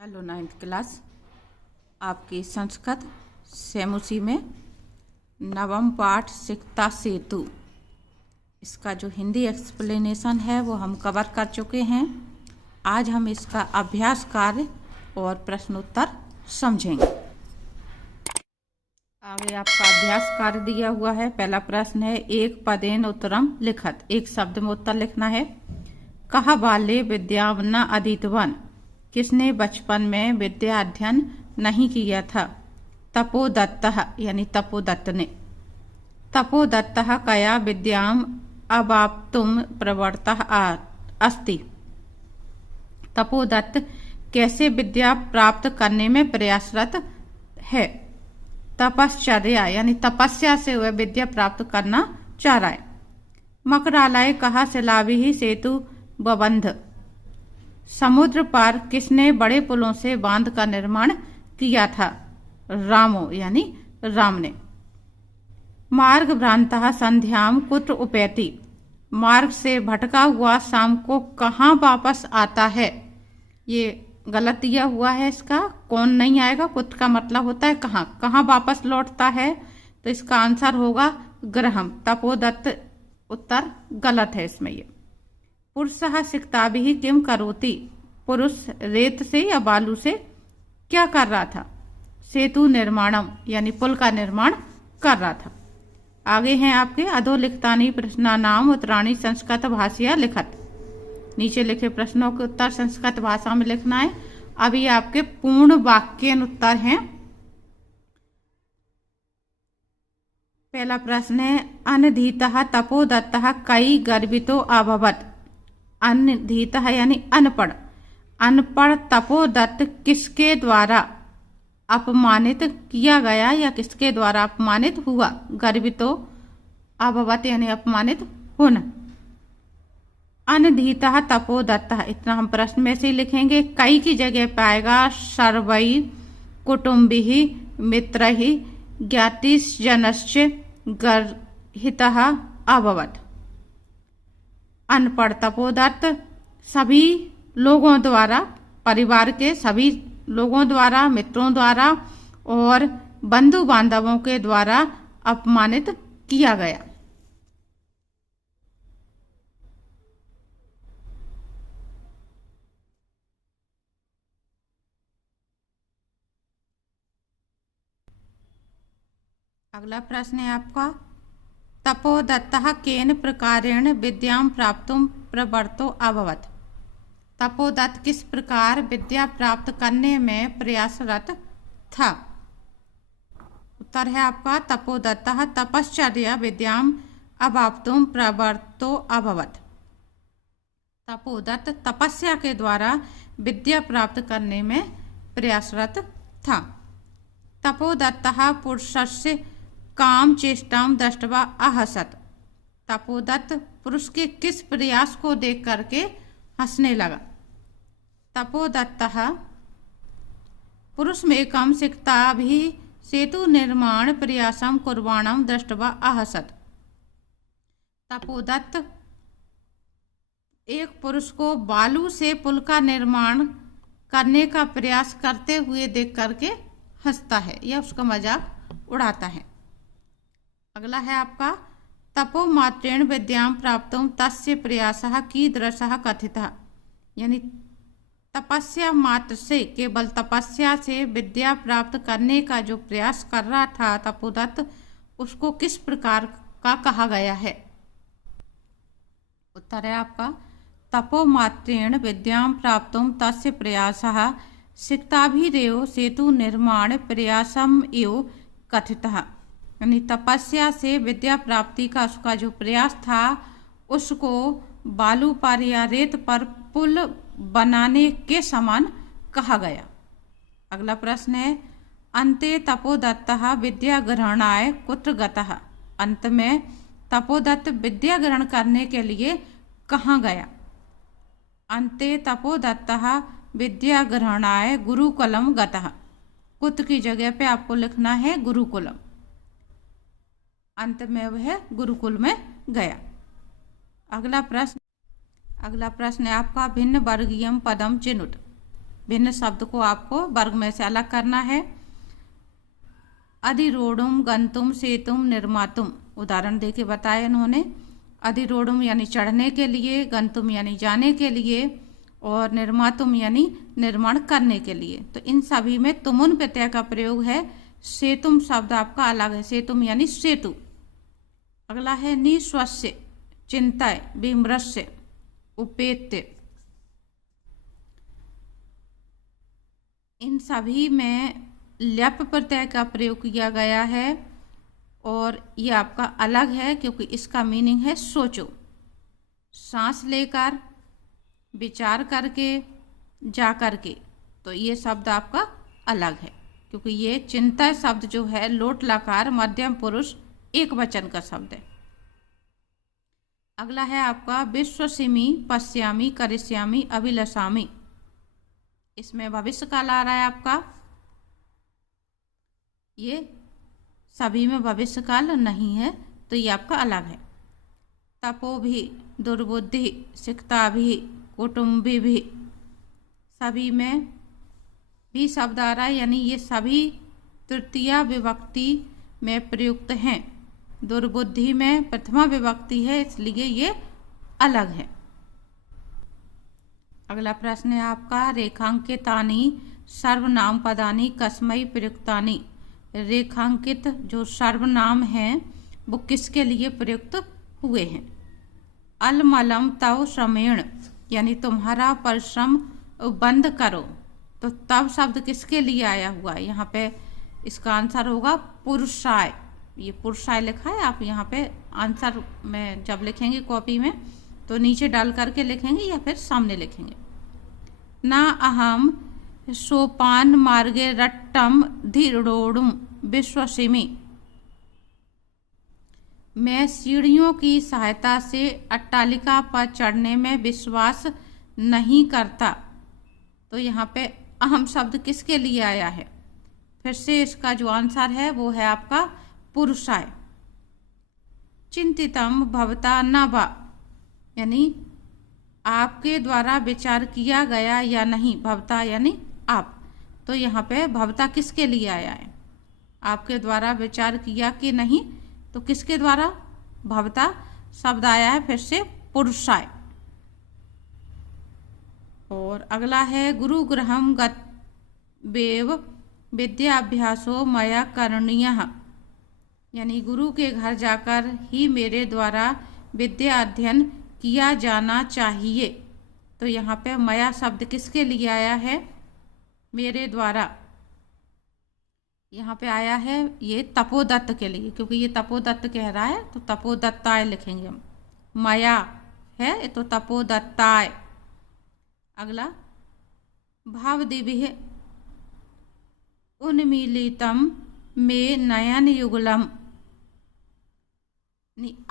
Hello 9th class. आपकी संस्कृत सेमुसी में नवम पाठ सिकता सेतु, इसका जो हिंदी एक्सप्लेनेशन है वो हम कवर कर चुके हैं। आज हम इसका अभ्यास कार्य और प्रश्नोत्तर समझेंगे। आगे आपका अभ्यास कार्य दिया हुआ है। पहला प्रश्न है, एक पदेन उत्तरम लिखत, एक शब्द में उत्तर लिखना है। कहा बाल्ये विद्याम न अधीतवन, किसने बचपन में विद्या अध्ययन नहीं किया था। तपोदत्तः यानी तपोदत्त ने। तपोदत्तः कया विद्याम अवाप्तुम प्रवृत्तः अस्ति, तपोदत्त कैसे विद्या प्राप्त करने में प्रयासरत है। तपश्चर्या यानी तपस्या से वह विद्या प्राप्त करना चाह रहा है। मकरालय कहा शिलाभिः सेतु बबंध, समुद्र पर किसने बड़े पुलों से बांध का निर्माण किया था। रामो यानी राम ने। मार्ग भ्रांतः संध्याम कुत्र उपैति, मार्ग से भटका हुआ शाम को कहाँ वापस आता है। ये गलत दिया हुआ है, इसका कौन नहीं आएगा। कुत्र का मतलब होता है कहाँ, कहाँ वापस लौटता है, तो इसका आंसर होगा गृहम। तपोदत्त उत्तर गलत है इसमें। ये पुरुषः सिक्ताभिः किम करोति, पुरुष रेत से या बालू से क्या कर रहा था। सेतु निर्माणम यानी पुल का निर्माण कर रहा था। आगे हैं आपके अधोलिखितानि प्रश्नानाम उत्तराणि संस्कृत भाषया लिखत, नीचे लिखे प्रश्नों के उत्तर संस्कृत भाषा में लिखना है। अभी आपके पूर्ण वाक्यन उत्तर हैं। पहला प्रश्न है, अनधीतः तपोदत्तः कई गर्वितो अभवत्। अनधीतः यानी अनपढ़, अनपढ़ तपोदत्त किसके द्वारा अपमानित किया गया या किसके द्वारा अपमानित हुआ। गर्वितो अभवत् यानी अपमानित होना। अनधीतः तपोदत्तः, इतना हम प्रश्न में से लिखेंगे। कई की जगह पाएगा सर्वै कुटुम्बिः मित्रैः ज्ञातिजनश्च गर्हितः अभवत्। अनपढ़ तपोदत्त सभी लोगों द्वारा, परिवार के सभी लोगों द्वारा, मित्रों द्वारा और बंधु बांधवों के द्वारा अपमानित किया गया। अगला प्रश्न है आपका, तपोदत्तः केन प्रकारेण विद्यां प्राप्तुं प्रवृत्तो अभवत्। तपोदत्त किस प्रकार विद्या प्राप्त करने में प्रयासरत था। उत्तर है आपका तपोदत्तः तपश्चर्या विद्यां अवाप्तुं प्रवृत्तो अभवत्। तपोदत्त तपस्या के द्वारा विद्या प्राप्त करने में प्रयासरत था। तपोदत्तः पुरुषस्य काम चेष्टां दृष्ट्वा अहसत्, तपोदत्त पुरुष के किस प्रयास को देख करके हंसने लगा। तपोदत्तः पुरुषमेकं सिक्ताभिः सेतु निर्माण प्रयासं कुर्वाणं दृष्ट्वा अहसत्। तपोदत्त एक पुरुष को बालू से पुल का निर्माण करने का प्रयास करते हुए देख करके हंसता है या उसका मजाक उड़ाता है। अगला है आपका, तपो मात्रेण विद्यां प्राप्तुं तस्य प्रयासः कीदृशः कथितः, यानी तपस्या मात्र से, केवल तपस्या से विद्या प्राप्त करने का जो प्रयास कर रहा था तपोदत्त, उसको किस प्रकार का कहा गया है। उत्तर है आपका तपो मात्रेण विद्यां प्राप्तुं तस्य प्रयासः सिक्ताभिरेव सेतु निर्माण प्रयासम एव कथितः, यानी तपस्या से विद्या प्राप्ति का उसका जो प्रयास था उसको बालू पर या रेत पर पुल बनाने के समान कहा गया। अगला प्रश्न है, अन्ते तपोदत्तः विद्या ग्रहणाय कुत्र गतः। अंत में तपोदत्त विद्या ग्रहण करने के लिए कहाँ गया। अन्ते तपोदत्तः विद्या ग्रहणाय गुरुकुलम गतः, कुत्र की जगह पे आपको लिखना है गुरुकुलम। अंत में वह गुरुकुल में गया। अगला प्रश्न है आपका, भिन्न वर्गीयम पदम चिनुट, भिन्न शब्द को आपको वर्ग में से अलग करना है। अधिरोढ़ुम गंतुम सेतुम निर्मातुम, उदाहरण देके बताया इन्होंने। अधिरोढ़ुम यानी चढ़ने के लिए, गंतुम यानी जाने के लिए, और निर्मातुम यानी निर्माण करने के लिए। तो इन सभी में तुमुन प्रत्यय का प्रयोग है। सेतुम शब्द आपका अलग है, सेतुम यानी सेतु। अगला है निस्वस्य, चिंताय, विमृश्य, उपेत्य। इन सभी में ल्यप प्रत्यय का प्रयोग किया गया है और ये आपका अलग है क्योंकि इसका मीनिंग है सोचो, सांस लेकर, विचार करके, जा करके। तो ये शब्द आपका अलग है क्योंकि ये चिंता शब्द जो है लोट लकार मध्यम पुरुष एक वचन का शब्द है। अगला है आपका विश्वसिमि, पश्यामि, करिष्यामि, अभिलषामि। इसमें भविष्य काल आ रहा है आपका। ये सभी में भविष्य काल नहीं है तो ये आपका अलग है। तपो भी, दुर्बुद्धि, सिकता भी, कुटुंबी भी, सभी में भी शब्द आ रहा है, यानी ये सभी तृतीया विभक्ति में प्रयुक्त हैं। दुर्बुद्धि में प्रथमा विभक्ति है इसलिए ये अलग है। अगला प्रश्न है आपका रेखांकितानि सर्वनाम पदानि कस्मै प्रयुक्तानि। रेखांकित जो सर्वनाम हैं वो किसके लिए प्रयुक्त हुए हैं। अलमलम तव श्रमेण, यानी तुम्हारा परिश्रम बंद करो। तो तव शब्द किसके लिए आया हुआ है, यहाँ पे इसका आंसर होगा पुरुषाय। ये पुरुषाय लिखा है, आप यहाँ पे आंसर में जब लिखेंगे कॉपी में तो नीचे डाल करके लिखेंगे या फिर सामने लिखेंगे। ना अहम सोपान मार्गे रट्टम धीरोड़ुम विश्वसिमि, मैं सीढ़ियों की सहायता से अट्टालिका पर चढ़ने में विश्वास नहीं करता। तो यहाँ पे अहम शब्द किसके लिए आया है, फिर से इसका जो आंसर है वो है आपका पुरुषाय। चिंतितम भवता न वा, यानी आपके द्वारा विचार किया गया या नहीं, भवता यानी आप। तो यहाँ पे भवता किसके लिए आया है, आपके द्वारा विचार किया कि नहीं, तो किसके द्वारा भवता शब्द आया है फिर से पुरुषाय। और अगला है गुरु गृहम गत्वेव विद्याभ्यासो मया करणीयः, यानी गुरु के घर जाकर ही मेरे द्वारा विद्या अध्ययन किया जाना चाहिए। तो यहाँ पे मया शब्द किसके लिए आया है, मेरे द्वारा। यहाँ पे आया है ये तपोदत्त के लिए, क्योंकि ये तपोदत्त कह रहा है तो तपोदत्ताय लिखेंगे हम। मया है तो तपोदत्ताय। अगला भावदिभिः उन्मीलितम में नयन युगलम,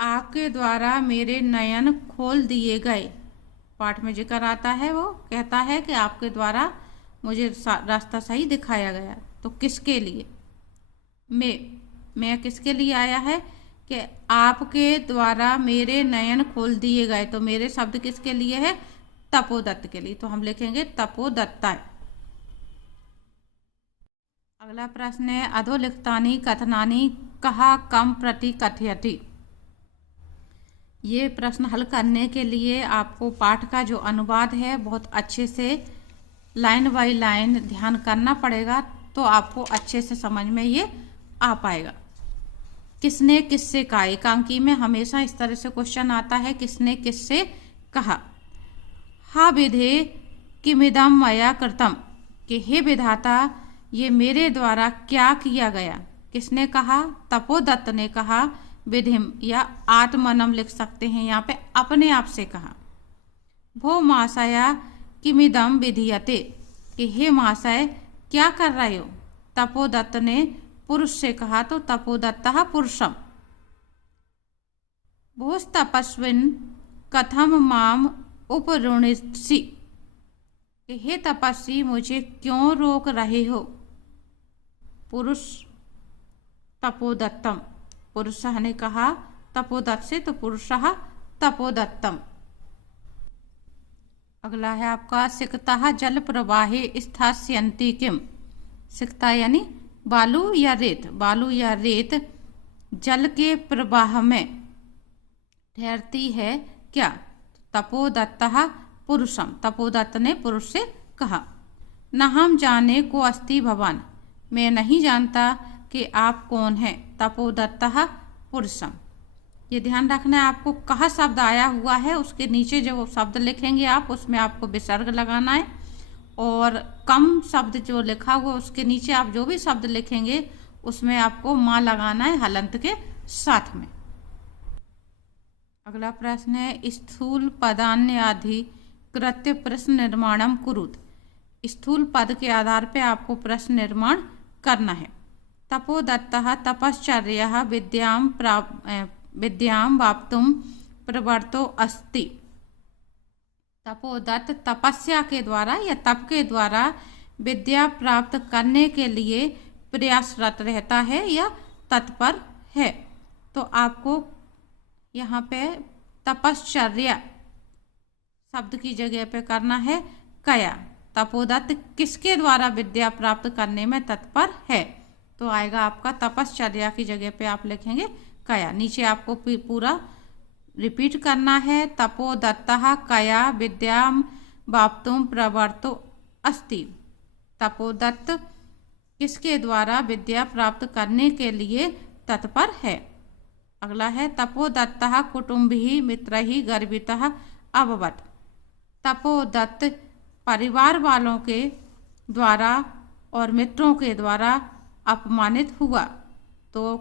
आपके द्वारा मेरे नयन खोल दिए गए। पाठ में जिक्र आता है, वो कहता है कि आपके द्वारा मुझे रास्ता सही दिखाया गया। तो किसके लिए, मैं किसके लिए आया है कि आपके द्वारा मेरे नयन खोल दिए गए। तो मेरे शब्द किसके लिए है, तपोदत्त के लिए। तो हम लिखेंगे तपोदत्ताय। अगला प्रश्न है अधोलिखितानि कथनानि कहा कम प्रति कथयति। ये प्रश्न हल करने के लिए आपको पाठ का जो अनुवाद है बहुत अच्छे से लाइन बाय लाइन ध्यान करना पड़ेगा, तो आपको अच्छे से समझ में ये आ पाएगा। किसने किससे कहा, एकांकी में हमेशा इस तरह से क्वेश्चन आता है, किसने किससे कहा। हा विधे किमिदम मया कृतम, कि हे विधाता ये मेरे द्वारा क्या किया गया। किसने कहा, तपोदत्त ने कहा। विधिम या आत्मनम लिख सकते हैं, यहाँ पे अपने आप से कहा। भो महाशया किमिदम विधीयते, कि हे महाशय क्या कर रहे हो। तपोदत्त ने पुरुष से कहा तो तपोदत्तः पुरुषम। भोस् तपस्विन कथम माम उपरुणिषि, कि हे तपस्वी मुझे क्यों रोक रहे हो। पुरुष तपोदत्तम, पुरुषः ने कहा तपोदत्त से तो पुरुषः तपोदत्तम। अगला है आपका सिक्तः जल प्रवाहे स्थास्यन्ति किम। सिक्ता यानी बालू या रेत। बालू या रेत जल के प्रवाह में ठहरती है क्या। तपोदत्तः पुरुषम। तपोदत्त ने पुरुष से कहा। न हम जाने को अस्ति भवान। मैं नहीं जानता कि आप कौन हैं। तपोदत्तः पुरुषम। ये ध्यान रखना है आपको, कहा शब्द आया हुआ है उसके नीचे जो शब्द लिखेंगे आप उसमें आपको विसर्ग लगाना है, और कम शब्द जो लिखा हुआ उसके नीचे आप जो भी शब्द लिखेंगे उसमें आपको माँ लगाना है हलंत के साथ में। अगला प्रश्न है स्थूल पदान्य आदि कृत्य प्रश्न निर्माणम कुरुत। स्थूल पद के आधार पे आपको प्रश्न निर्माण करना है। तपोदत्तः तपश्चर्या विद्यां वाप्तुम प्रवर्तो अस्ति। तपोदत्त तपस्या के द्वारा या तप के द्वारा विद्या प्राप्त करने के लिए प्रयासरत रहता है या तत्पर है। तो आपको यहाँ पे तपश्चर्या शब्द की जगह पे करना है कया। तपोदत्त किसके द्वारा विद्या प्राप्त करने में तत्पर है, तो आएगा आपका तपश्चर्या की जगह पे आप लिखेंगे कया। नीचे आपको पूरा रिपीट करना है। तपोदत्तः कया विद्यां वाप्तुं प्रवर्तो अस्ति। तपोदत्त किसके द्वारा विद्या प्राप्त करने के लिए तत्पर है। अगला है तपोदत्तः कुटुम्बिः मित्रैः गर्वितः अभवत्। तपोदत्त परिवार वालों के द्वारा और मित्रों के द्वारा अपमानित हुआ। तो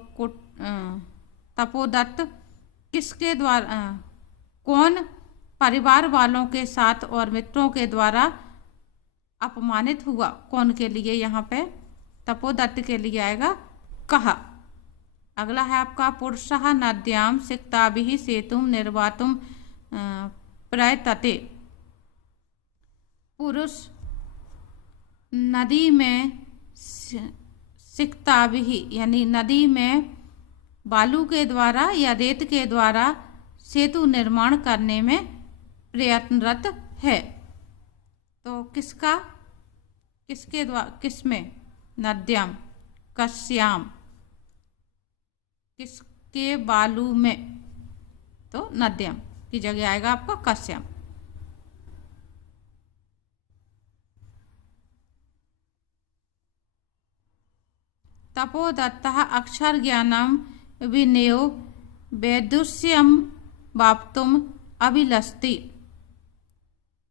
तपोदत्त किसके द्वारा कौन परिवार वालों के साथ और मित्रों के द्वारा अपमानित हुआ, कौन के लिए, यहाँ पे तपोदत्त के लिए आएगा कहा। अगला है आपका पुरुषः नद्यां सिक्ताभिः सेतुं निर्वातुं प्रयतते। पुरुष नदी में सिक्ताभिः यानी नदी में बालू के द्वारा या रेत के द्वारा सेतु निर्माण करने में प्रयत्नरत है। तो किसका, किसके द्वारा, किसमें, नद्याम, कस्याम, किसके बालू में, तो नद्याम की जगह आएगा आपका कस्याम। तपोदत्तः अक्षर ज्ञानम विनयो वैदुष्यम वाप्तुम अभिलषति।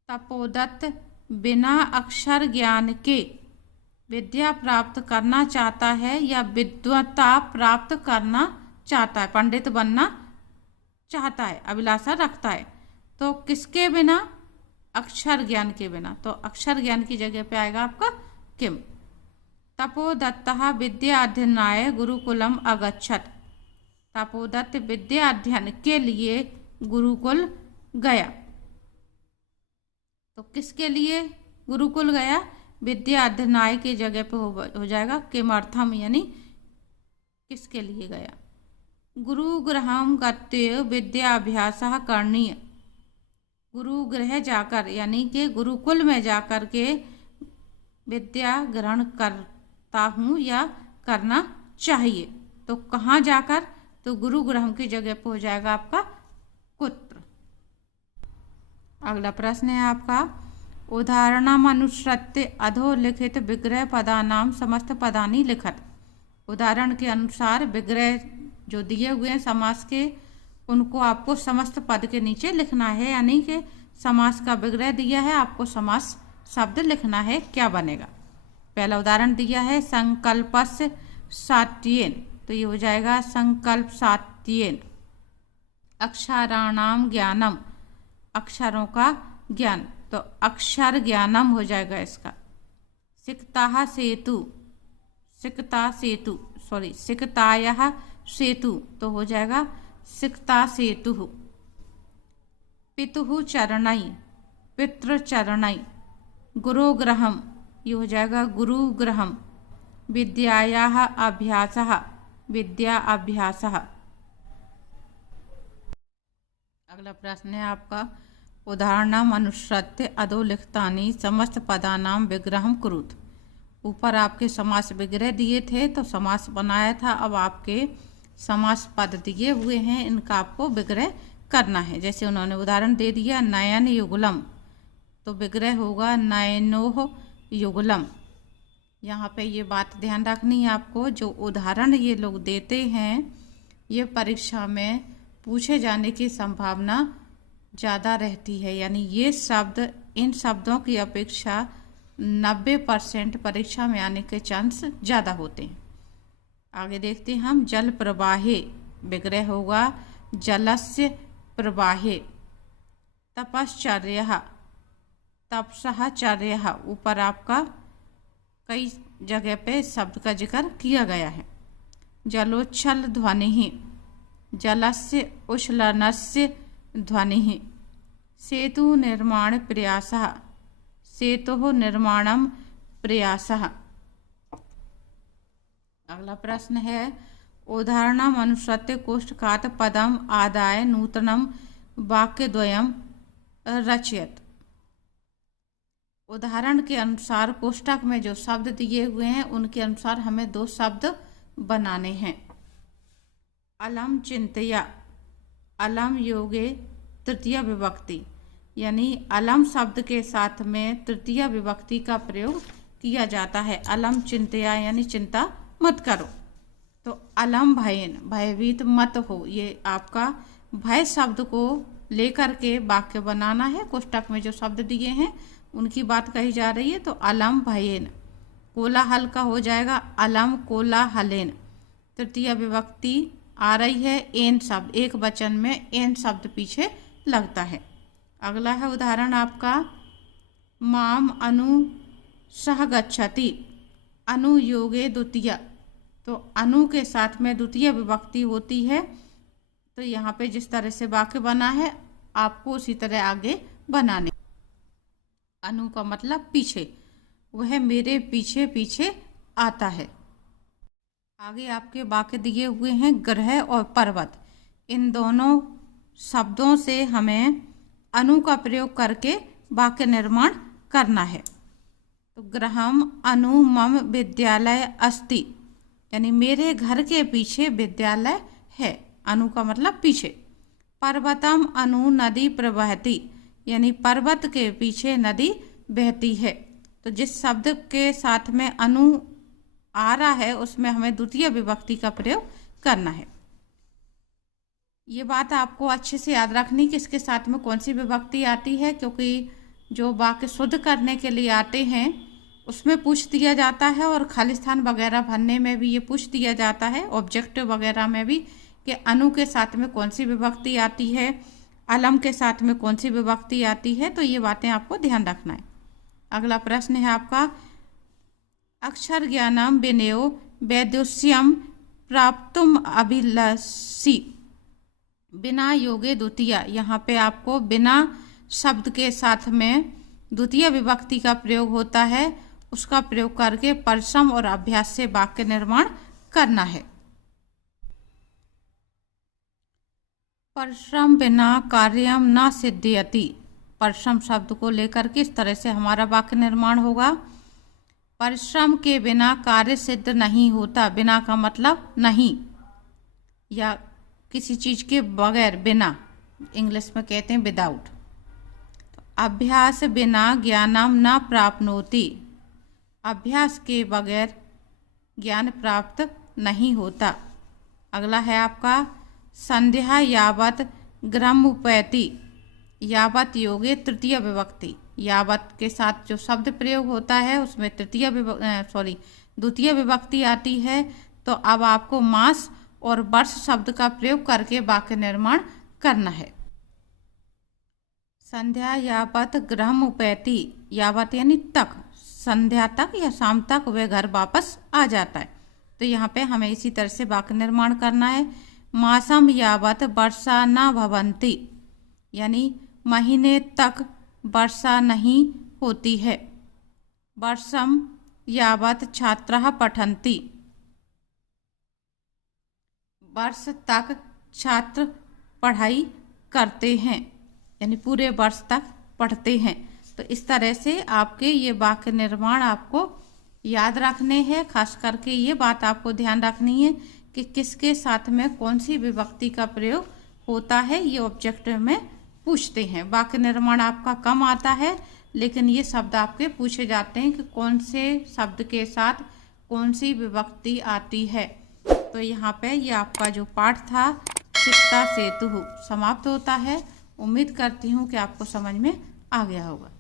तपोदत्त बिना अक्षर ज्ञान के विद्या प्राप्त करना चाहता है या विद्वत्ता प्राप्त करना चाहता है, पंडित बनना चाहता है, अभिलाषा रखता है। तो किसके बिना, अक्षर ज्ञान के बिना। तो अक्षर ज्ञान की जगह पे आएगा आपका किम। तपोदत्तः विद्या अध्ययनाय गुरुकुलम अगच्छत्। तपोदत्त विद्या अध्ययन के लिए गुरुकुल गया। तो किसके लिए गुरुकुल गया, विद्या अध्ययनाय की जगह पे हो जाएगा किमर्थम, यानी किसके लिए गया। गुरुगृहं गत्य विद्याभ्यासः करणीय। गुरुगृह जाकर यानी कि गुरुकुल में जाकर के विद्या ग्रहण करता हूँ या करना चाहिए। तो कहाँ जाकर, तो गुरुगृह की जगह पे हो जाएगा आपका कुत्र। अगला प्रश्न है आपका उदाहरणमनुसृत्य अधोलिखित विग्रह पदानाम समस्त पदानि लिखत। उदाहरण के अनुसार विग्रह जो दिए हुए हैं समास के, उनको आपको समस्त पद के नीचे लिखना है, यानी कि समास का विग्रह दिया है, आपको समास शब्द लिखना है। क्या बनेगा, पहला उदाहरण दिया है संकल्पस्य सात्येन, तो ये हो जाएगा संकल्प सात्येन। अक्षराणाम ज्ञानम, अक्षरों का ज्ञान, तो अक्षर ज्ञानम हो जाएगा इसका। सिक्ताः सेतु, सिक्ता सेतु, सॉरी सिक्तायाः सेतु, तो हो जाएगा सिक्ता सेतुः। पितुः चरणै, पितृचरणै। गुरुगृहम, ये हो जाएगा गुरुगृहम। विद्यायाः अभ्यासः, विद्या अभ्यासः। अगला प्रश्न है आपका उदाहरणम अनुसृत्य अधोलिखितानि समस्त पदानाम विग्रहम कुरुत। ऊपर आपके समास विग्रह दिए थे तो समास बनाया था, अब आपके समास पद दिए हुए हैं, इनका आपको विग्रह करना है। जैसे उन्होंने उदाहरण दे दिया नयन युगलम, तो विग्रह होगा नयनोह युगलम। यहाँ पे ये बात ध्यान रखनी है आपको, जो उदाहरण ये लोग देते हैं ये परीक्षा में पूछे जाने की संभावना ज़्यादा रहती है, यानी ये शब्द इन शब्दों की अपेक्षा 90% परीक्षा में आने के चांस ज़्यादा होते हैं। आगे देखते हैं हम। जल प्रवाहे, विग्रह होगा जलस्य प्रवाहे। तपश्चर्या, तपसचर्या, ऊपर आपका कई जगह पे शब्द का जिक्र किया गया है। जलोच्छल ध्वनि, जलस्य उच्छलनस्य ध्वनि। सेतु निर्माण प्रयासः, सेतुः निर्माणम प्रयासः। अगला प्रश्न है उदाहरणम अनुसृत्य कोष्ठकात् पदम आदाय नूतनम वाक्यद्वयम रचयत। उदाहरण के अनुसार कोष्ठक में जो शब्द दिए हुए हैं उनके अनुसार हमें 2 शब्द बनाने हैं। अलम चिंतया, अलम योगे तृतीय विभक्ति, यानी अलम शब्द के साथ में तृतीय विभक्ति का प्रयोग किया जाता है। अलम चिंतया यानी चिंता मत करो। तो अलम भयेन, भयभीत मत हो, ये आपका भय शब्द को लेकर के वाक्य बनाना है। कोष्ठक में जो शब्द दिए हैं उनकी बात कही जा रही है। तो अलम भयेन, कोलाहल का हो जाएगा अलम कोलाहलेन। तृतीय विभक्ति आ रही है एन शब्द, एक वचन में एन शब्द पीछे लगता है। अगला है उदाहरण आपका माम अनु सह गच्छति, अनु योगे द्वितीय। तो अनु के साथ में द्वितीय विभक्ति होती है, तो यहाँ पे जिस तरह से वाक्य बना है आपको उसी तरह आगे बनाने। अनु का मतलब पीछे, वह मेरे पीछे पीछे आता है। आगे आपके वाक्य दिए हुए हैं ग्रह और पर्वत। इन दोनों शब्दों से हमें अनु का प्रयोग करके वाक्य निर्माण करना है। तो गृहम अनु मम विद्यालय अस्ति, यानी मेरे घर के पीछे विद्यालय है। अनु का मतलब पीछे। पर्वतम अनु नदी प्रवहति, यानी पर्वत के पीछे नदी बहती है। तो जिस शब्द के साथ में अनु आ रहा है उसमें हमें द्वितीय विभक्ति का प्रयोग करना है। ये बात आपको अच्छे से याद रखनी कि इसके साथ में कौन सी विभक्ति आती है, क्योंकि जो वाक्य शुद्ध करने के लिए आते हैं उसमें पूछ दिया जाता है, और खाली स्थान वगैरह भरने में भी ये पूछ दिया जाता है, ऑब्जेक्टिव वगैरह में भी, कि अनु के साथ में कौन सी विभक्ति आती है, अलम के साथ में कौन सी विभक्ति आती है। तो ये बातें आपको ध्यान रखना है। अगला प्रश्न है आपका अक्षर ज्ञानम विनयो वैदुष्यम प्राप्तुम अभिलषि, बिना योगे द्वितीय। यहाँ पे आपको बिना शब्द के साथ में द्वितीय विभक्ति का प्रयोग होता है, उसका प्रयोग करके परिश्रम और अभ्यास से वाक्य निर्माण करना है। परिश्रम बिना कार्यम न सिद्ध्यति, परिश्रम शब्द को लेकर के इस तरह से हमारा वाक्य निर्माण होगा। परिश्रम के बिना कार्य सिद्ध नहीं होता। बिना का मतलब नहीं, या किसी चीज के बगैर, बिना इंग्लिश में कहते हैं विदाउट। तो अभ्यास बिना ज्ञानम न प्राप्नोति, अभ्यास के बगैर ज्ञान प्राप्त नहीं होता। अगला है आपका संध्या यावत ग्रमुपैति, यावत योगे तृतीय विभक्ति। यावत के साथ जो शब्द प्रयोग होता है उसमें द्वितीय विभक्ति आती है। तो अब आपको मास और वर्ष शब्द का प्रयोग करके वाक्य निर्माण करना है। संध्या यावत ग्रहमुपैति, यावत यानी तक, संध्या तक या शाम तक वह घर वापस आ जाता है। तो यहाँ पे हमें इसी तरह से वाक्य निर्माण करना है। मासम यावत वर्षा न भवन्ति, यानी महीने तक वर्षा नहीं होती है। वर्षम यावत छात्रः पठन्ति, वर्ष तक छात्र पढ़ाई करते हैं। यानी पूरे वर्ष तक पढ़ते हैं। तो इस तरह से आपके ये वाक्य निर्माण आपको याद रखने हैं। खास करके ये बात आपको ध्यान रखनी है कि किसके साथ में कौन सी विभक्ति का प्रयोग होता है, ये ऑब्जेक्टिव में पूछते हैं। वाक्य निर्माण आपका कम आता है, लेकिन ये शब्द आपके पूछे जाते हैं कि कौन से शब्द के साथ कौन सी विभक्ति आती है। तो यहाँ पे ये आपका जो पाठ था सिक्ता सेतु समाप्त होता है। उम्मीद करती हूँ कि आपको समझ में आ गया होगा।